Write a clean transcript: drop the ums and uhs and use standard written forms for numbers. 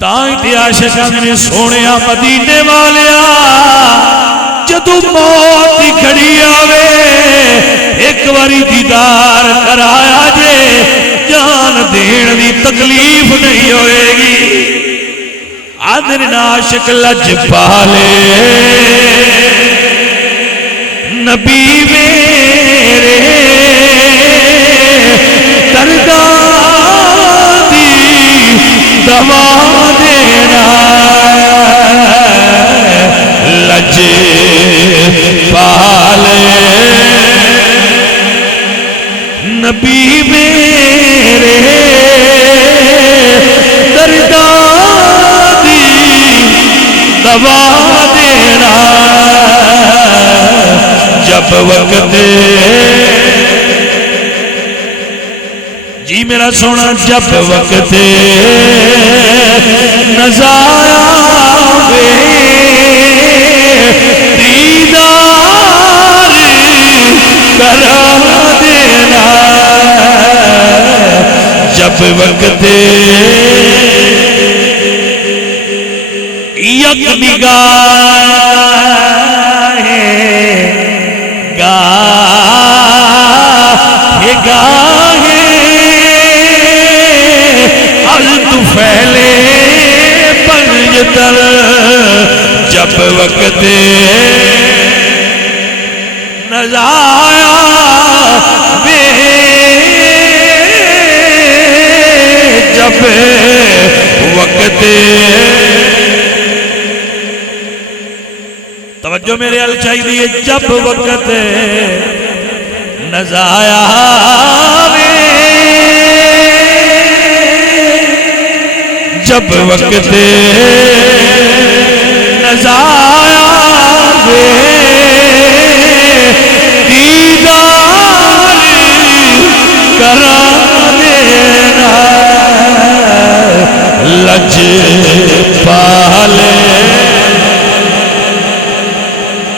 تائیں تے عاشقاں نے سونیا مدینے والیا جدو موت دی گھڑی آوے ایک واری دیدار کرایا جے جان دین دی تکلیف نہیں ہوئے گی آدھر عاشق لج پالے نبی میرے درداں دی دوا دینا لج پالے نبی میرے درداں دی دوا دینا جب وقت جی میرا سونا جب وقت نظارہ وے دیدار کرا دینا جب وقت یک نگاہ گاہ پھیلے پنجتر جب وقت نظارہ وے جب وقت توجہ میرے ال چاہیے جب وقت نظارہ وے جب وقت نظارہ وے دیدار کرا دینا لج پالے